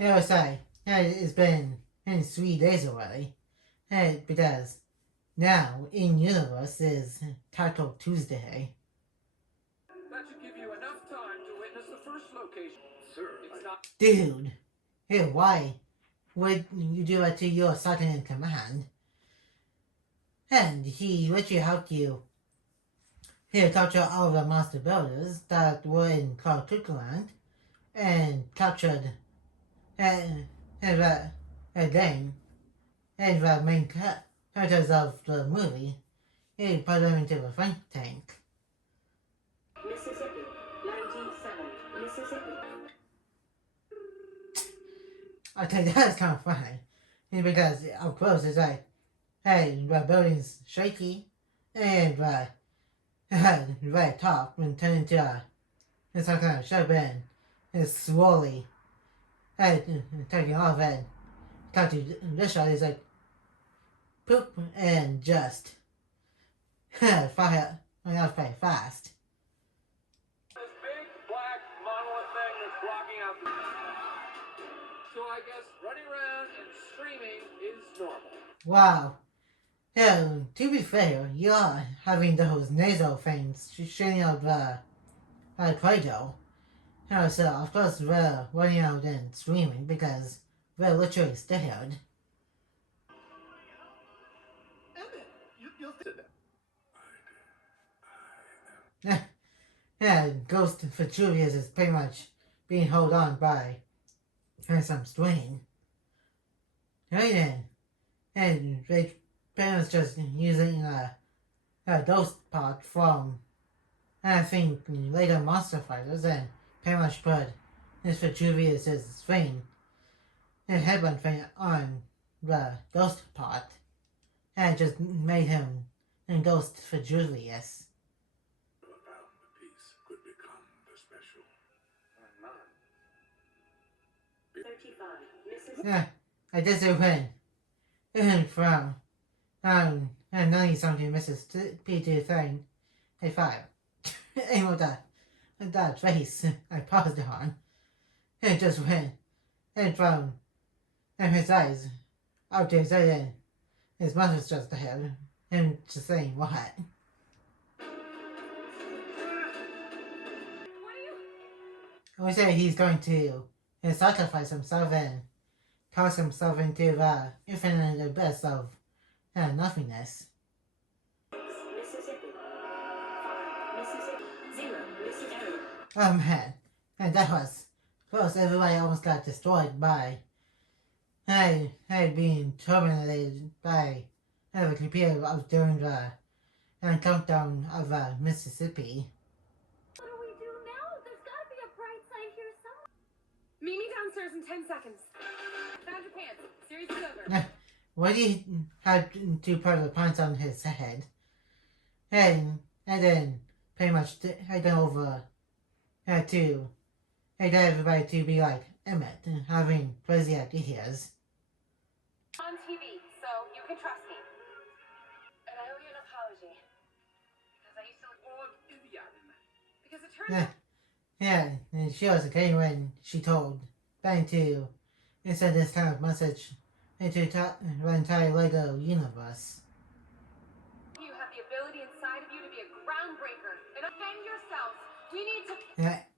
I would say, it's been 3 days already. Because now in universe is Taco Tuesday. That should give you enough time to witness the first location. Sir, It's not Dude, why would you do it to your second in command? And he literally helped you capture all the monster builders that were in Clark Land and captured the game and the main characters of the movie. He put them into the think tank. Mississippi, 97, Mississippi. I think that's kind of funny. Because up close it's like, hey, the building's shaky and the very top when turned into some kind of ship and it's slowly taking off and come to this shot is like poop and just fire out very fast. this big black monolith thing that's blocking out the... So I guess running around and screaming is normal. Wow. Yeah, to be fair, you're having those nasal things shooting out the Play-Doh. So, of course, we're running out and screaming because we're literally scared. Yeah, Ghost for Julius is pretty much being held on by some string. Right then, and they parents just using a ghost part from I think later Monster Fighters and pretty much put Mr. Julius's thing and headband thing on the ghost part and just made him a ghost for Julius. whoever found the piece could become the special. 35, Mississippi. Yeah, I just win. And from 90 something Mrs. P2 thing, hey 5. And with that face I paused it on. And just went. And from his eyes out to his head and his mouth was just ahead. him just saying what? What are you? We say he's going to sacrifice himself and toss himself into the infinite abyss of nothingness. Mississippi. 5, Mississippi. 0, Mississippi. Oh man, and that was close. Everybody almost got destroyed by being terminated by the computer of during the countdown of Mississippi. What do we do now? There's gotta be a bright side here somewhere. Meet me downstairs in 10 seconds. Found your pants. Series is over. What do you have to put the points on his head? And then pretty much head over to get everybody to be like Emmett, having crazy ideas. On TV, so you can trust me. And I owe you an apology. Because I used to look Åh, Vivian. because it turns out Yeah, and she was okay when she told Ben to send this kind of message into the entire LEGO universe. you have the ability inside of you to be a groundbreaker and defend yourselves. We need to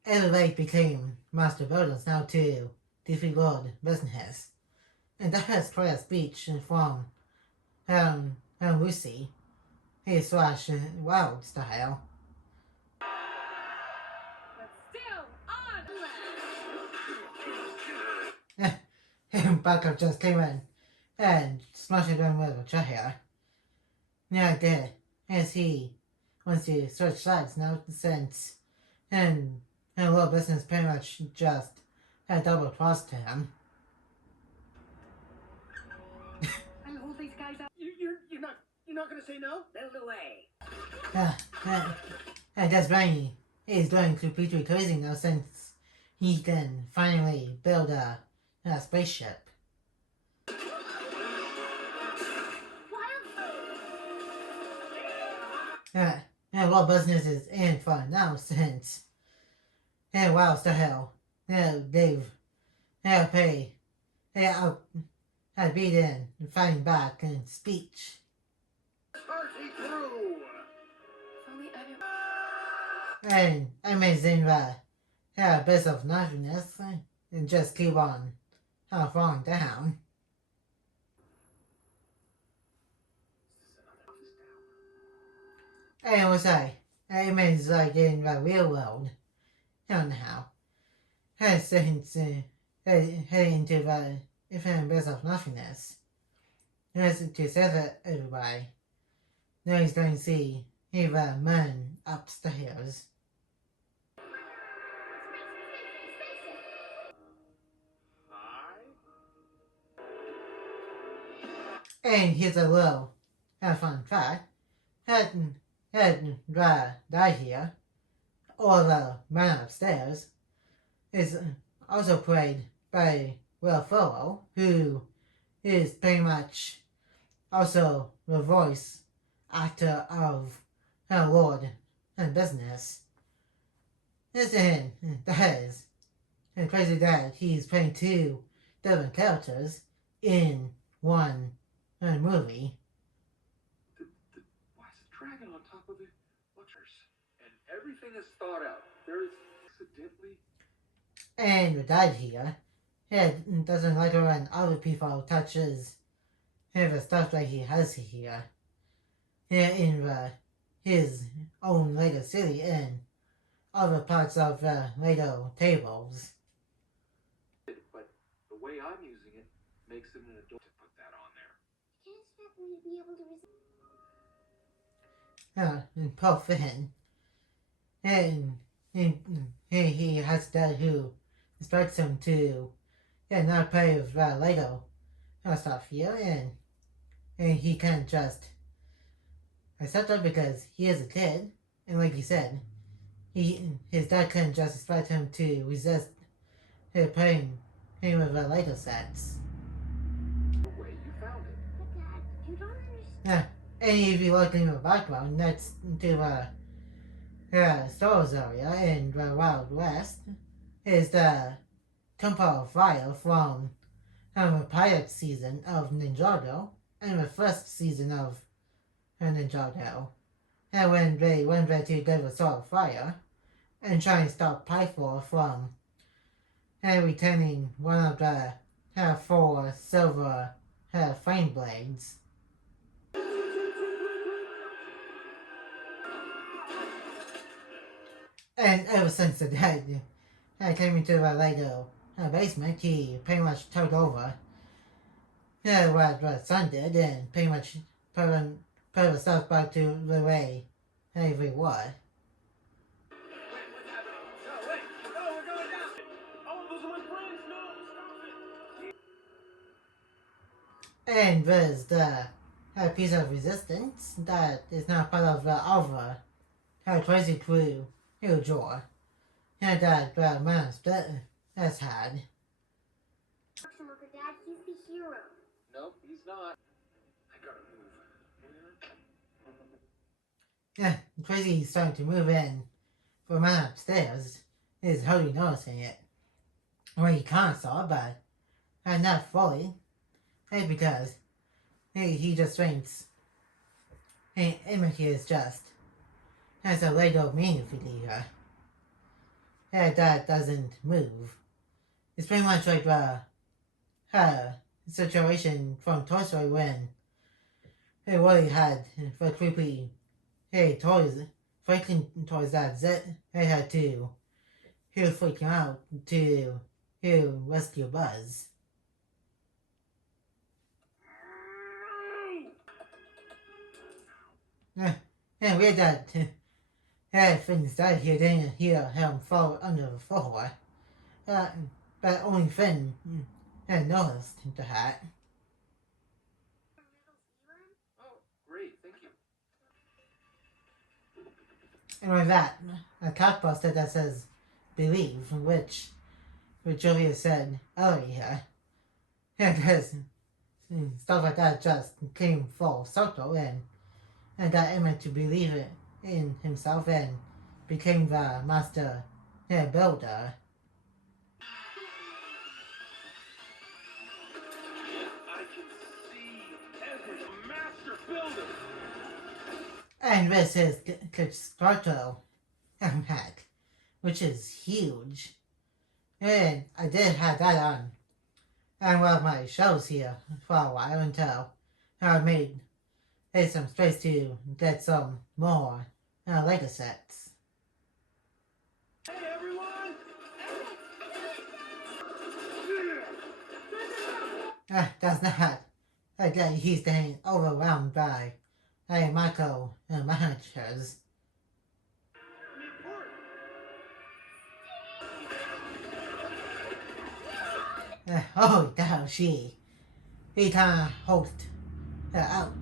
Everybody became master builders now to defeat Lord Business. And that was quite a speech from Lucy, slash Wild style. but still on. And Backup just came in and smashed him with a chair. Yeah, I did. As he wants to switch sides now since and Lord Business pretty much just double crossed him. I'll hold these guys up. You're not gonna say no? Build away. And that's Rainy. He's going completely crazy now since he can finally build a spaceship. And Lord Business is in for now since Wild style. They've pay had beaten fighting back in speech. Party through! If only And amazing bits of nothingness and just keep on falling down. And we'll say, Amen's like in the real world. I don't know how. Since heading into the infinite abyss of nothingness. Just to save everybody. Now he's going to see the man upstairs. Hi? And here's a little fun fact. Had died here, or the man upstairs, is also played by Will Ferrell, who is pretty much also the voice actor of Lord and Business. Listen, that is crazy that he's playing two different characters in one movie. Why is the dragon on top of the butchers? And everything is thought out. There is accidentally. And died here. He doesn't like it when other people touches the stuff that he has here. Here in his own Lego city and other parts of Lego tables. But the way I'm using it makes it an adult to put that on there. can't expect me to be able to resist. And poor Finn. And he has that who expects him to not play with Lego stuff here, and he can't just accept it because he is a kid, and like he said, his dad couldn't just expect him to resist playing with Lego sets. The way you found it. But Dad, you don't understand. And if you look in the background, next to Star Wars area in the Wild West is the Temple of Fire from the pilot season of Ninjago and the first season of Ninjago. And when they went there to get the Sword of Fire and try to stop Pythor from returning one of the 4 silver flame blades. And ever since the dad came into the Lego basement, he pretty much took over what the son did and pretty much put the stuff back to the way they were. Wait, what's happening? No, wait! No, we're going down! Oh, those are my friends! No, stop it! And there's the piece of resistance that is not part of the other crazy crew drawer that the man has had. Uncle Dad, he's the hero. Nope, he's not. I gotta move. Yeah, Crazy's starting to move in. The man upstairs is hardly noticing it. Well, he kind of saw it, but not fully. Because he just thinks Emmett is just as a Lego minifigure that doesn't move. It's pretty much like the situation from Toy Story when Wally had the creepy toys, Franklin toys that they had to freaking out to rescue Buzz. And weird that things started here, didn't hear him fall under the floor. But only Finn had noticed that. Oh, great, thank you. And with that, a cat poster that says believe, which Julia said earlier. Because stuff like that just came full circle and got Emmett to believe it in himself and became the master builder. I can see every master builder! And this is Kickstarter hack, which is huge. And I did have that on one of my shows here for a while until I made some space to get some more Lego sets. Hey everyone! That's not that he's getting overwhelmed by Michael managers. Oh, damn, he kind of hulked her out.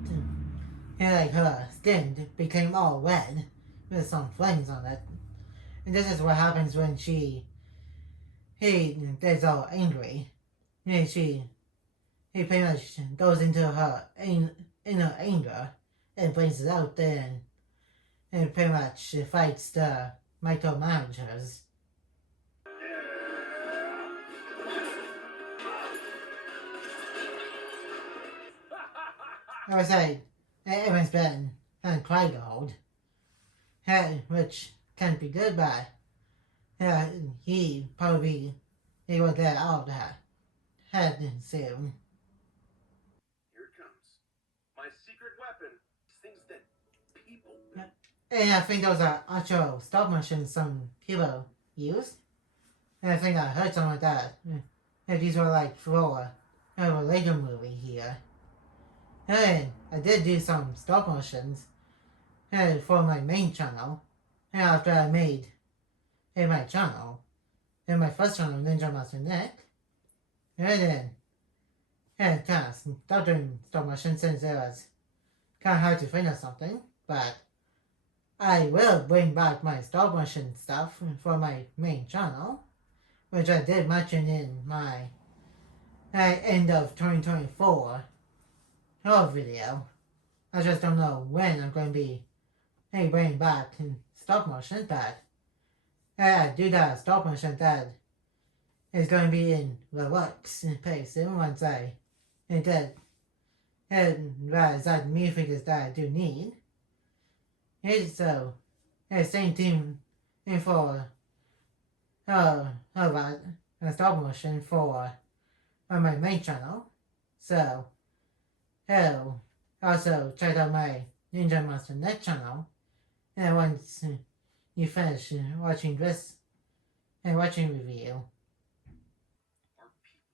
Like her skin became all red with some flames on it. And this is what happens when he gets all angry. He pretty much goes into her inner anger and brings it out then and pretty much fights the micromanagers. I would say everyone's been quite old, which can be good, but he will get out of that head soon. Here it comes. My secret weapon. Things that people do. And I think those are actual stop motion some people used. And I think I heard something like that. And these were like for a Lego movie here. And I did do some stop motions for my main channel. And after I made my channel, in my first channel, Ninja Master Nick, and then kind of stopped doing stop motion since it was kind of hard to finish something. But I will bring back my stop motion stuff for my main channel, which I did mention in my end of 2024 video. I just don't know when I'm going to be bringing back stop motion, but I do that stop motion that is going to be in the works pretty soon once I get and that me figures that I do need. It's so same thing for about stop motion for on my main channel. So also check out my Ninja Monster Net channel. And once you finish watching this and watching review, Are people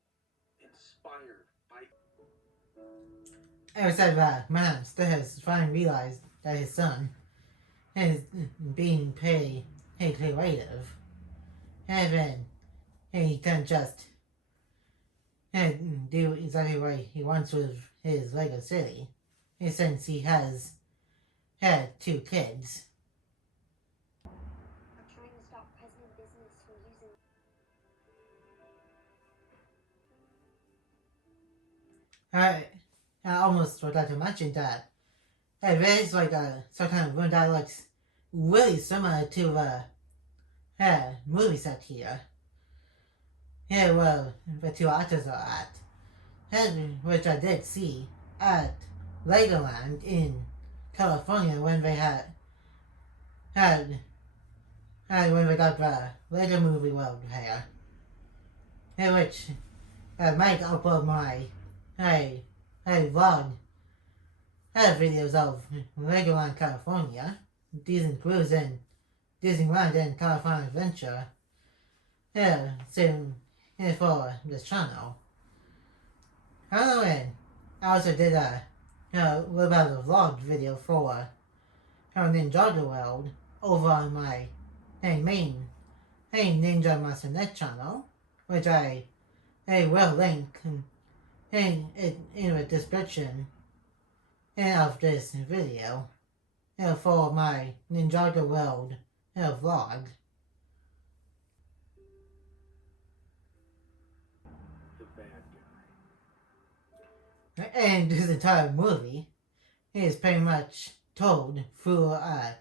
inspired by I was said that man still has finally realized that his son is being paid creative, and then he can just do exactly what he wants with his Lego City, since he has had 2 kids. I'm trying to stop President Business from using. I almost forgot to mention that there is like some kind of room that looks really similar to the movie set here. Here, well, the 2 actors are at, and which I did see at Legoland in California when they had when we got the Lego Movie World here. In which I might upload my vlog videos of Legoland, California. These includes in Disneyland and California Adventure. Soon for this channel. And I also did a little bit of a vlog video for Ninjago World over on my main Ninja Master Net channel, which I will link in the description of this video for my Ninjago World vlog. the bad guy. And this entire movie is pretty much told through a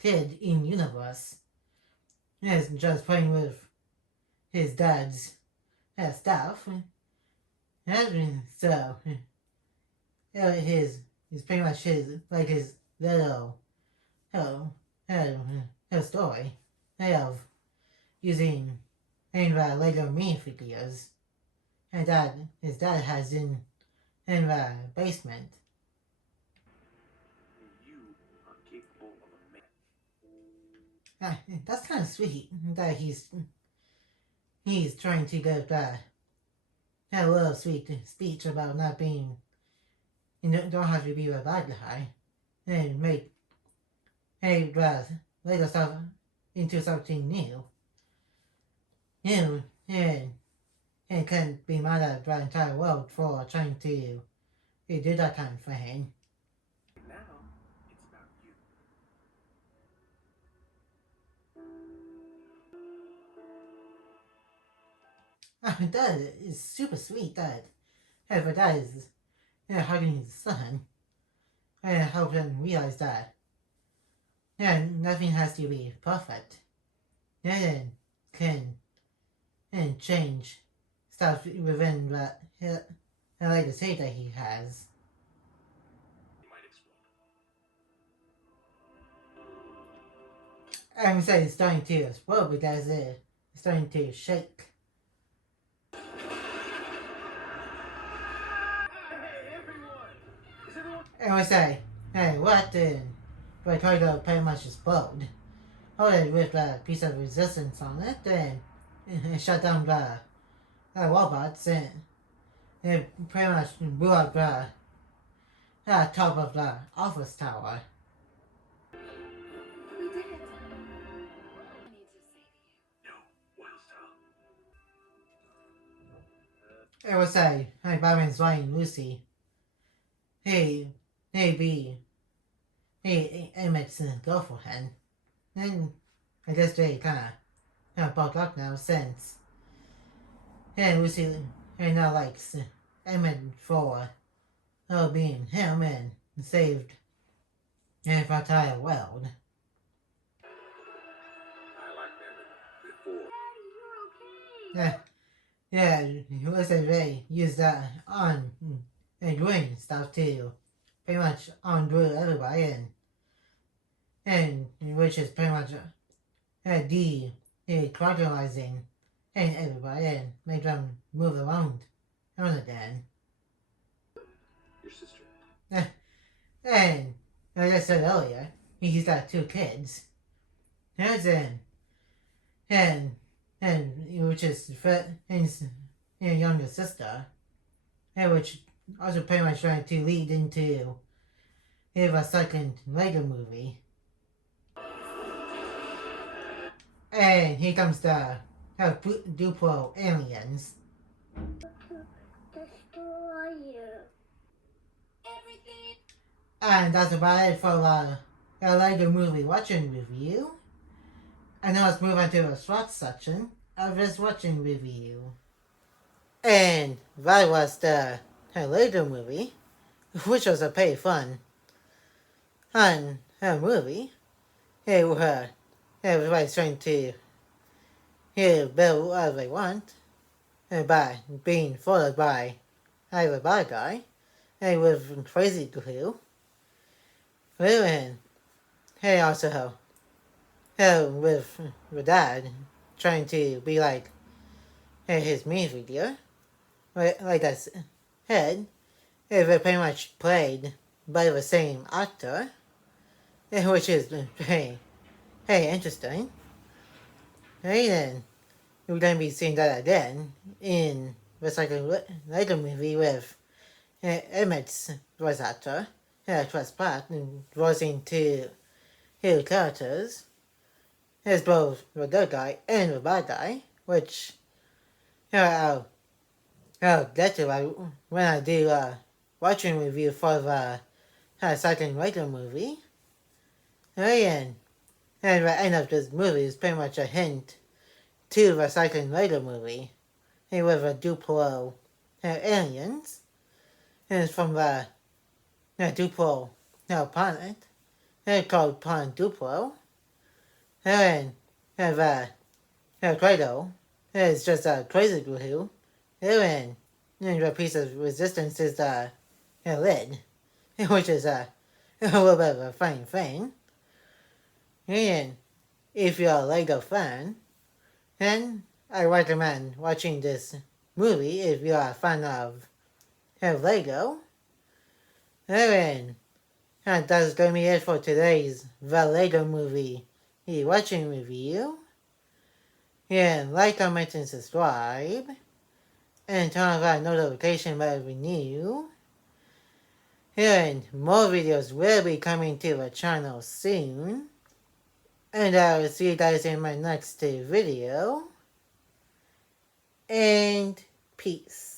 kid in universe. He's just playing with his dad's stuff. And so he's pretty much his little story of using Lego minifigures and that his dad has in the basement. You are capable of a man. That's kind of sweet that he's trying to give that a little sweet speech about not being, you don't have to be a bad guy and make Lego stuff into something new and can't be mad at the entire world for trying to do that kind of thing. Now it's about you. That is super sweet that her dad is hugging his son and help him realize that nothing has to be perfect. And can change stuff within the legacy that he has. You might explode. I would say it's starting to explode because it's starting to shake. Hey, everyone! Is everyone? I would say, hey, what did the Torgo pretty much explode? Hold it with a piece of resistance on it, and shut down the robots, and it pretty much blew up the top of the office tower. We did it. I need to say to you. No, Wildstar. I would say, hey, Batman's flying Lucy. Hey, Emmett's girlfriend. And I guess they kind of broke up now since Lucy now likes Emmett for being him and saved the entire world. I liked Emmett before. Daddy, you're okay. Yeah, let's say they use that on and doing stuff to pretty much undo everybody and which is pretty much decriminalizing and everybody and make them move around again. Your sister. And as I said earlier, he's got 2 kids. And which is his younger sister, and which also pretty much trying to lead into a second Lego movie. And here comes the Duplo aliens. Destroy you. Everything. And that's about it for a Lego movie watching review. And now let's move on to the SWAT section of this watching review. And that was the Lego movie, which was a pretty fun movie. Where everybody's trying to build what they want by being followed by either bad guy with crazy glue. And also with dad trying to be like his music video. Like I said, they're pretty much played by the same actor, which is very interesting. And then we're going to be seeing that again in the second Lego movie with Emmett's voice actor, Chris Pratt, voicing 2 characters. There's both the good guy and the bad guy, which I'll get to when I do watching review for the second Lego movie. And the end of this movie is pretty much a hint to the second Lego movie with the Duplo aliens. And it's from the Duplo planet. They're called Planet Duplo. And the Credo is just a crazy glue. And the piece of resistance is the lid, which is a little bit of a funny thing. And if you're a Lego fan, then I recommend watching this movie if you are a fan of Lego. And that's going to be it for today's The Lego Movie watching review. And like, comment, and subscribe. And turn on that notification bell every new. And more videos will be coming to the channel soon. And I will see you guys in my next video. And peace.